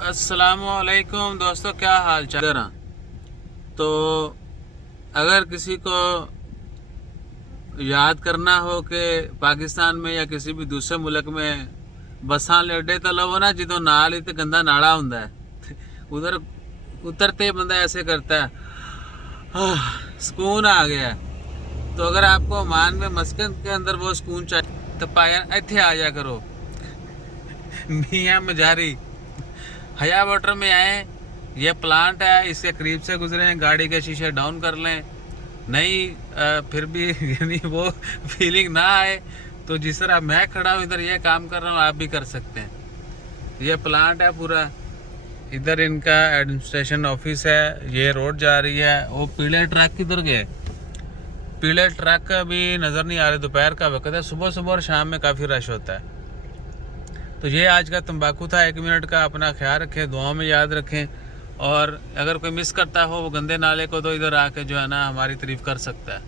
अस्सलामुअलैकुम दोस्तों, क्या हाल चाल है। तो अगर किसी को याद करना हो कि पाकिस्तान में या किसी भी दूसरे मुल्क में बसा लेटे तो लो ना जो नाल ही तो गंदा नाड़ा होंगे उधर उतरते ही बंदा ऐसे करता है, सुकून आ गया। तो अगर आपको ओमान में मस्कत के अंदर वो सुकून चाहिए तो पाया इत्थे आ जा करो। मियाँ मजारी हया वाटर में आए, ये प्लांट है, इसके करीब से गुजरे, गाड़ी के शीशे डाउन कर लें, नहीं फिर भी यानी वो फीलिंग ना आए तो जिस तरह मैं खड़ा हूँ इधर ये काम कर रहा हूँ आप भी कर सकते हैं। ये प्लांट है पूरा, इधर इनका एडमिनिस्ट्रेशन ऑफिस है, ये रोड जा रही है। वो पीले ट्रक किधर गए? पीले ट्रक अभी नज़र नहीं आ रहे, दोपहर का वक्त है, सुबह सुबह और शाम में काफ़ी रश होता है। तो ये आज का तंबाकू था 1 मिनट का। अपना ख्याल रखें, दुआओं में याद रखें, और अगर कोई मिस करता हो वो गंदे नाले को तो इधर आके जो है ना हमारी तारीफ कर सकता है।